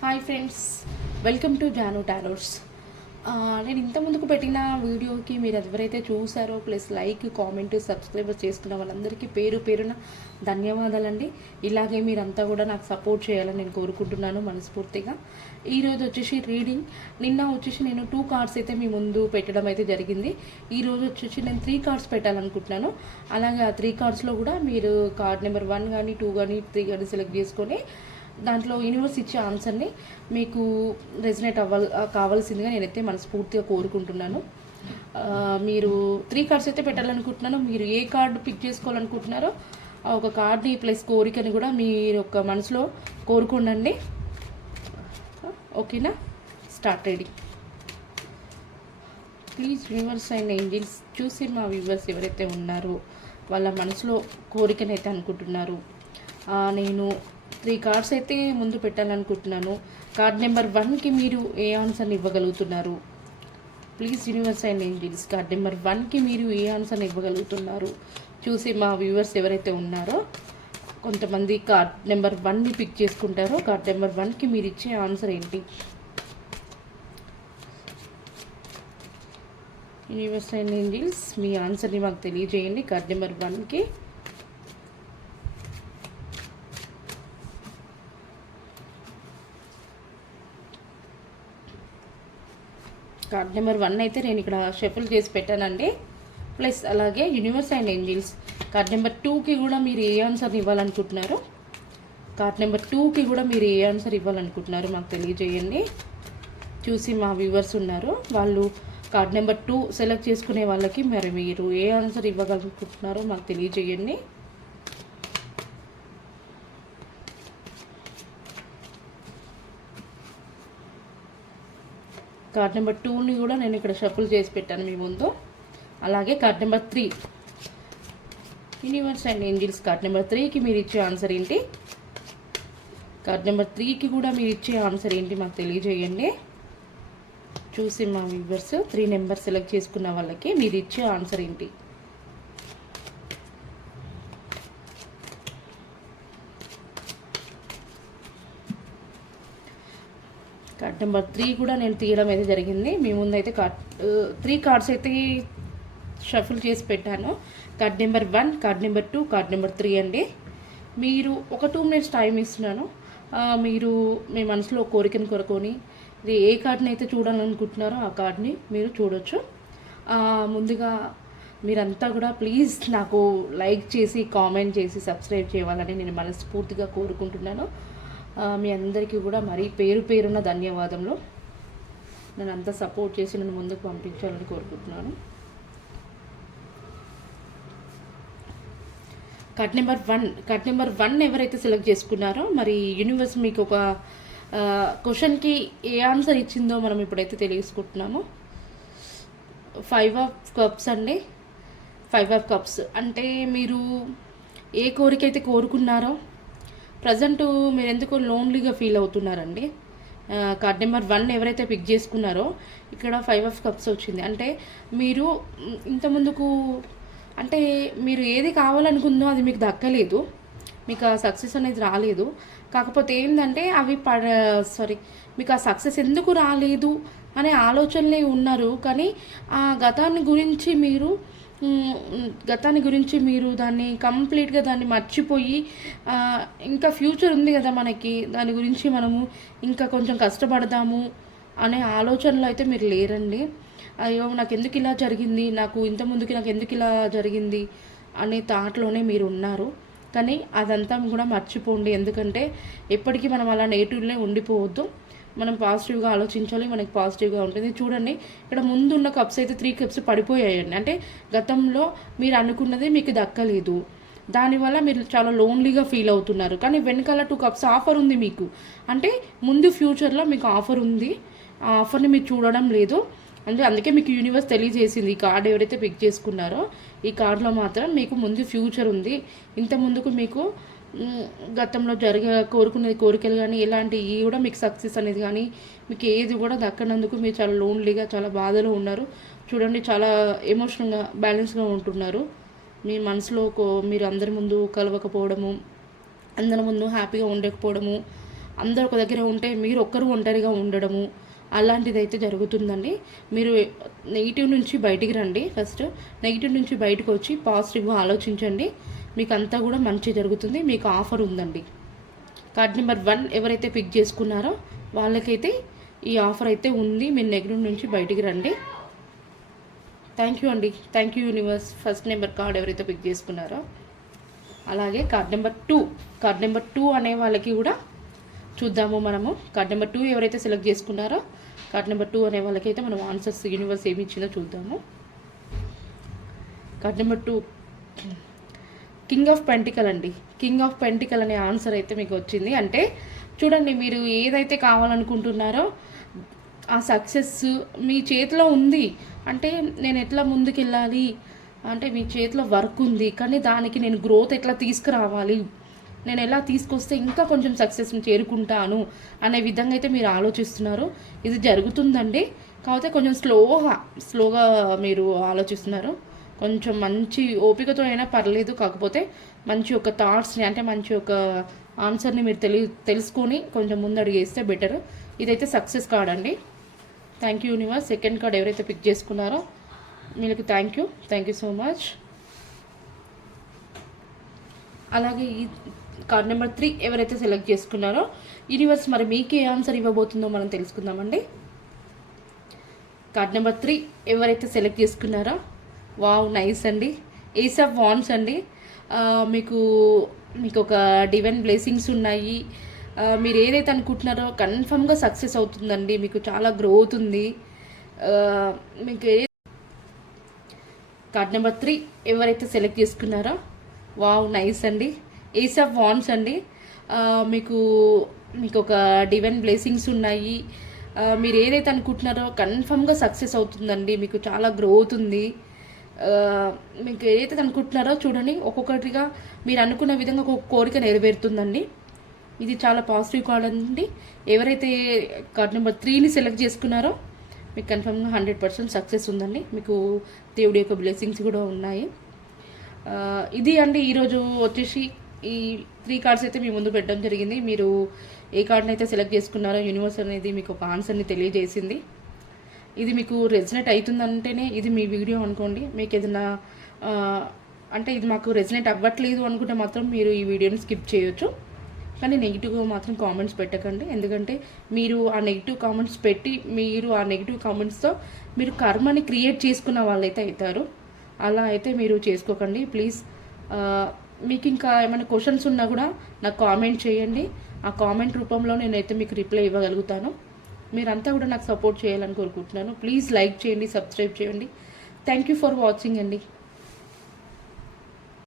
Hi friends welcome to Janu tarots నేను ఇంత ముందుకు పెట్టిన వీడియోకి మీరు ఎవరైతే చూసారో ప్లస్ లైక్ కామెంట్ సబ్స్క్రైబ్ చేసుకున్న వాళ్ళందరికీ పేరు పేరున ధన్యవాదాలండి. ఇలాగే మీరంతా కూడా నాకు సపోర్ట్ చేయాలని నేను కోరుకుంటున్నాను మనస్ఫూర్తిగా. ఈరోజు వచ్చేసి రీడింగ్ నిన్న వచ్చేసి నేను టూ కార్డ్స్ అయితే మీ ముందు పెట్టడం అయితే జరిగింది. ఈరోజు వచ్చేసి నేను త్రీ కార్డ్స్ పెట్టాలనుకుంటున్నాను. అలాగే ఆ త్రీ కార్డ్స్లో కూడా మీరు కార్డ్ నెంబర్ వన్ కానీ టూ కానీ త్రీ కానీ సెలెక్ట్ చేసుకొని దాంట్లో యూనివర్స్ ఇచ్చే ఆన్సర్ని మీకు రెజినేట్ అవ్వాలి కావాల్సిందిగా నేనైతే మనస్ఫూర్తిగా కోరుకుంటున్నాను. మీరు త్రీ కార్డ్స్ అయితే పెట్టాలనుకుంటున్నాను. మీరు ఏ కార్డు పిక్ చేసుకోవాలనుకుంటున్నారో ఆ ఒక కార్డ్ని ప్లస్ కోరికని కూడా మీరు ఒక మనసులో కోరుకోండి ఓకేనా? Start ready please viewers and angels చూసి మా వ్యూవర్స్ ఎవరైతే ఉన్నారో వాళ్ళ మనసులో కోరికనైతే అనుకుంటున్నారు. నేను త్రీ కార్డ్స్ అయితే ముందు పెట్టాలనుకుంటున్నాను. కార్డ్ నెంబర్ వన్కి మీరు ఏ ఆన్సర్ని ఇవ్వగలుగుతున్నారు? Please universe and angels card number వన్కి మీరు ఏ ఆన్సర్ని ఇవ్వగలుగుతున్నారు? చూసి మా వ్యూవర్స్ ఎవరైతే ఉన్నారో కొంతమంది కార్డ్ నెంబర్ వన్ని పిక్ చేసుకుంటారో కార్డ్ నెంబర్ వన్కి మీరు ఇచ్చే ఆన్సర్ ఏంటి? యూనివర్స్ అండ్ ఏంజిల్స్ మీ ఆన్సర్ని మాకు తెలియజేయండి. కార్డ్ నెంబర్ వన్కి కార్డ్ నెంబర్ వన్ అయితే నేను ఇక్కడ షఫుల్ చేసి పెట్టానండి. ప్లస్ అలాగే universe and angels. Card number టూకి కూడా మీరు ఏ ఆన్సర్ ఇవ్వాలనుకుంటున్నారు? కార్డ్ నెంబర్ టూకి కూడా మీరు ఏ ఆన్సర్ ఇవ్వాలనుకుంటున్నారు మాకు తెలియజేయండి. చూసి మా వ్యూవర్స్ ఉన్నారు. వాళ్ళు కార్డ్ నెంబర్ టూ సెలెక్ట్ చేసుకునే వాళ్ళకి మరి మీరు ఏ ఆన్సర్ ఇవ్వగలుగుతున్నారో మాకు తెలియజేయండి. కార్డ్ నెంబర్ టూని కూడా నేను ఇక్కడ షఫుల్ చేసి పెట్టాను మీ ముందు. అలాగే card number three. Universe and angels card number త్రీకి మీరు ఇచ్చే ఆన్సర్ ఏంటి? కార్డ్ నెంబర్ త్రీకి కూడా మీరు ఇచ్చే ఆన్సర్ ఏంటి మాకు తెలియజేయండి. చూసి మా వ్యూవర్స్ త్రీ నెంబర్ సెలెక్ట్ చేసుకున్న వాళ్ళకి మీరు ఇచ్చే ఆన్సర్ ఏంటి? కార్డ్ నెంబర్ త్రీ కూడా నేను తీయడం అయితే జరిగింది. మీ ముందైతే అయితే కార్డ్ త్రీ కార్డ్స్ అయితే షఫుల్ చేసి పెట్టాను. Card number one card number two card number three అండి. మీరు ఒక టూ మినిట్స్ టైం ఇస్తున్నాను. మీరు మీ మనసులో కోరికను కొనుక్కొని ఇది ఏ కార్డ్ని అయితే చూడాలనుకుంటున్నారో ఆ కార్డ్ని మీరు చూడొచ్చు. ముందుగా మీరంతా కూడా ప్లీజ్ నాకు లైక్ చేసి కామెంట్ చేసి సబ్స్క్రైబ్ చేయాలని నేను మనస్ఫూర్తిగా కోరుకుంటున్నాను. మీ అందరికీ కూడా మరీ పేరు పేరున్న ధన్యవాదములు. నన్ను అంతా సపోర్ట్ చేసి నన్ను ముందుకు పంపించాలని కోరుకుంటున్నాను. Cut number one cut number one ఎవరైతే సెలెక్ట్ చేసుకున్నారో మరి యూనివర్స్ మీకు ఒక క్వశ్చన్కి ఏ ఆన్సర్ ఇచ్చిందో మనం ఇప్పుడైతే తెలుసుకుంటున్నాము ఫైవ్ ఆఫ్ కప్స్ అండి. Five of cups. అంటే మీరు ఏ కోరిక అయితే కోరుకున్నారో ప్రజెంట్ మీరు ఎందుకు లోన్లీగా ఫీల్ అవుతున్నారండి. కార్డ్ నెంబర్ వన్ ఎవరైతే పిక్ చేసుకున్నారో ఇక్కడ ఫైవ్ ఆఫ్ కప్స్ వచ్చింది. అంటే మీరు ఇంతముందుకు ఇంత ముందుకు అంటే మీరు ఏది కావాలనుకుందో అది మీకు దక్కలేదు. మీకు ఆ సక్సెస్ అనేది రాలేదు. కాకపోతే ఏంటంటే అవి పడ సారీ మీకు ఆ సక్సెస్ ఎందుకు రాలేదు అనే ఆలోచనలే ఉన్నారు. కానీ ఆ గతాన్ని గురించి మీరు గతాన్ని గురించి మీరు దాన్ని కంప్లీట్గా దాన్ని మర్చిపోయి ఇంకా ఫ్యూచర్ ఉంది కదా మనకి దాని గురించి మనము ఇంకా కొంచెం కష్టపడదాము అనే ఆలోచనలో అయితే మీరు లేరండి. అయ్యో నాకు ఎందుకు ఇలా జరిగింది నాకు ఇంత ముందుకి నాకు ఎందుకు ఇలా జరిగింది అనే థాట్లోనే మీరు ఉన్నారు. కానీ అదంతా కూడా మర్చిపోండి ఎందుకంటే ఎప్పటికీ మనం అలా నెగిటివ్లే ఉండిపోవద్దు. మనం పాజిటివ్గా ఆలోచించాలి మనకి పాజిటివ్గా ఉంటుంది. చూడండి ఇక్కడ ముందున్న కప్స్ అయితే త్రీ కప్స్ పడిపోయాయండి. అంటే గతంలో మీరు అనుకున్నది మీకు దక్కలేదు. దానివల్ల మీరు చాలా లోన్లీగా ఫీల్ అవుతున్నారు. కానీ వెనకాల టూ కప్స్ ఆఫర్ ఉంది మీకు. అంటే ముందు ఫ్యూచర్లో మీకు ఆఫర్ ఉంది. ఆ ఆఫర్ని మీరు చూడడం లేదు. అంటే అందుకే మీకు యూనివర్స్ తెలియజేసింది. ఈ కార్డ్ ఎవరైతే పిక్ చేసుకున్నారో ఈ కార్డులో మాత్రం మీకు ముందు ఫ్యూచర్ ఉంది. ఇంత ముందుకు మీకు గతంలో జరిగే కోరుకునే కోరికలు కానీ ఇలాంటివి కూడా మీకు సక్సెస్ అనేది కానీ మీకు ఏది కూడా దక్కనందుకు మీరు చాలా లోన్లీగా చాలా బాధలో ఉన్నారు. చూడండి చాలా ఎమోషనల్గా బ్యాలెన్స్గా ఉంటున్నారు. మీ మనసులో మీరు అందరి ముందు కలవకపోవడము అందరి ముందు హ్యాపీగా ఉండకపోవడము అందరు ఒక దగ్గర ఉంటే మీరు ఒక్కరు ఒంటరిగా ఉండడము అలాంటిది అయితే జరుగుతుందండి. మీరు నెగిటివ్ నుంచి బయటికి రండి ఫస్ట్ నెగిటివ్ నుంచి బయటకు వచ్చి పాజిటివ్గా ఆలోచించండి. మీకు అంతా కూడా మంచి జరుగుతుంది మీకు ఆఫర్ ఉందండి. కార్డ్ నెంబర్ వన్ ఎవరైతే పిక్ చేసుకున్నారో వాళ్ళకైతే ఈ ఆఫర్ అయితే ఉంది మీరు నెగిటివ్ నుంచి బయటికి రండి. థ్యాంక్ యూ అండి. Thank you universe first number card ఎవరైతే పిక్ చేసుకున్నారో. అలాగే card number two. Card number two అనే వాళ్ళకి కూడా చూద్దాము మనము. కార్డ్ నెంబర్ టూ ఎవరైతే సెలెక్ట్ చేసుకున్నారో కార్డ్ నెంబర్ టూ అనే వాళ్ళకైతే మనం ఆన్సర్స్ యూనివర్స్ ఏమి ఇచ్చిందో చూద్దాము. Card number two. King of pentacle అండి. కింగ్ ఆఫ్ పెంటికల్ అనే ఆన్సర్ అయితే మీకు వచ్చింది. అంటే చూడండి మీరు ఏదైతే కావాలనుకుంటున్నారో ఆ సక్సెస్ మీ చేతిలో ఉంది. అంటే నేను ఎట్లా ముందుకెళ్ళాలి? అంటే మీ చేతిలో వర్క్ ఉంది. కానీ దానికి నేను గ్రోత్ ఎట్లా తీసుకురావాలి? నేను ఎలా తీసుకొస్తే ఇంకా కొంచెం సక్సెస్ని చేరుకుంటాను? అనే విధంగా అయితే మీరు ఆలోచిస్తున్నారు. ఇది జరుగుతుందండి. కాకపోతే కొంచెం స్లోగా స్లోగా మీరు ఆలోచిస్తున్నారు. కొంచెం మంచి ఓపికతో అయినా పర్లేదు. కాకపోతే మంచి ఒక థాట్స్ని అంటే మంచి ఒక ఆన్సర్ని మీరు తెలి తెలుసుకొని కొంచెం ముందు అడిగేస్తే బెటర్ ఇదైతే సక్సెస్ కార్డ్ అండి. Thank you universe second card ఎవరైతే పిక్ చేసుకున్నారో మీకు thank you thank you so much అలాగే ఈ కార్డ్ నెంబర్ త్రీ ఎవరైతే సెలెక్ట్ చేసుకున్నారో యూనివర్స్ మరి మీకు ఏ ఆన్సర్ ఇవ్వబోతుందో మనం తెలుసుకుందామండి. కార్డ్ నెంబర్ త్రీ ఎవరైతే సెలెక్ట్ చేసుకున్నారో వావ్ నైస్ అండి. ఏస్ ఆఫ్ వాన్స్ అండి. మీకు మీకు ఒక డివైన్ బ్లెస్సింగ్స్ ఉన్నాయి. మీరు ఏదైతే అనుకుంటున్నారో కన్ఫర్మ్గా సక్సెస్ అవుతుందండి. మీకు చాలా గ్రోత్ ఉంది. మీకు ఏ కార్డ్ నెంబర్ త్రీ ఎవరైతే సెలెక్ట్ చేసుకున్నారో వావ్ నైస్ అండి. ఏస్ ఆఫ్ వాన్స్ అండి. మీకు మీకు ఒక డివైన్ బ్లెస్సింగ్స్ ఉన్నాయి. మీరు ఏదైతే అనుకుంటున్నారో కన్ఫర్మ్గా సక్సెస్ అవుతుందండి. మీకు చాలా గ్రోత్ ఉంది. మీకు ఏదైతే అనుకుంటున్నారో చూడండి. ఒక్కొక్కటిగా మీరు అనుకున్న విధంగా ఒక కోరిక నెరవేరుతుందండి. ఇది చాలా పాజిటివ్ కార్డ్ అండి. ఎవరైతే కార్డ్ నెంబర్ త్రీని సెలెక్ట్ చేసుకున్నారో మీకు కన్ఫర్మ్గా హండ్రెడ్ పర్సెంట్ సక్సెస్ ఉందండి. మీకు దేవుడి యొక్క బ్లెస్సింగ్స్ కూడా ఉన్నాయి. ఇది అండి. ఈరోజు వచ్చేసి ఈ త్రీ కార్డ్స్ అయితే మీ ముందు పెట్టడం జరిగింది. మీరు ఏ కార్డ్ని అయితే సెలెక్ట్ చేసుకున్నారో యూనివర్స్ అనేది మీకు ఒక ఆన్సర్ని తెలియజేసింది. ఇది మీకు రెజినేట్ అవుతుందంటేనే ఇది మీ వీడియో అనుకోండి. మీకు ఏదైనా అంటే ఇది మాకు రెజినేట్ అవ్వట్లేదు అనుకుంటే మాత్రం మీరు ఈ వీడియోని స్కిప్ చేయొచ్చు. కానీ నెగిటివ్గా మాత్రం కామెంట్స్ పెట్టకండి. ఎందుకంటే మీరు ఆ నెగిటివ్ కామెంట్స్ పెట్టి మీరు ఆ నెగిటివ్ కామెంట్స్తో మీరు కర్మని క్రియేట్ చేసుకున్న వాళ్ళైతే అవుతారు. అలా అయితే మీరు చేసుకోకండి. ప్లీజ్ మీకు ఇంకా ఏమైనా క్వశ్చన్స్ ఉన్నా కూడా నాకు కామెంట్ చేయండి. ఆ కామెంట్ రూపంలో నేనైతే మీకు రిప్లై ఇవ్వగలుగుతాను. మీరంతా కూడా నాకు సపోర్ట్ చేయాలని కోరుకుంటున్నాను. ప్లీజ్ లైక్ చేయండి సబ్స్క్రైబ్ చేయండి. థ్యాంక్ యూ ఫర్ వాచింగ్ అండి.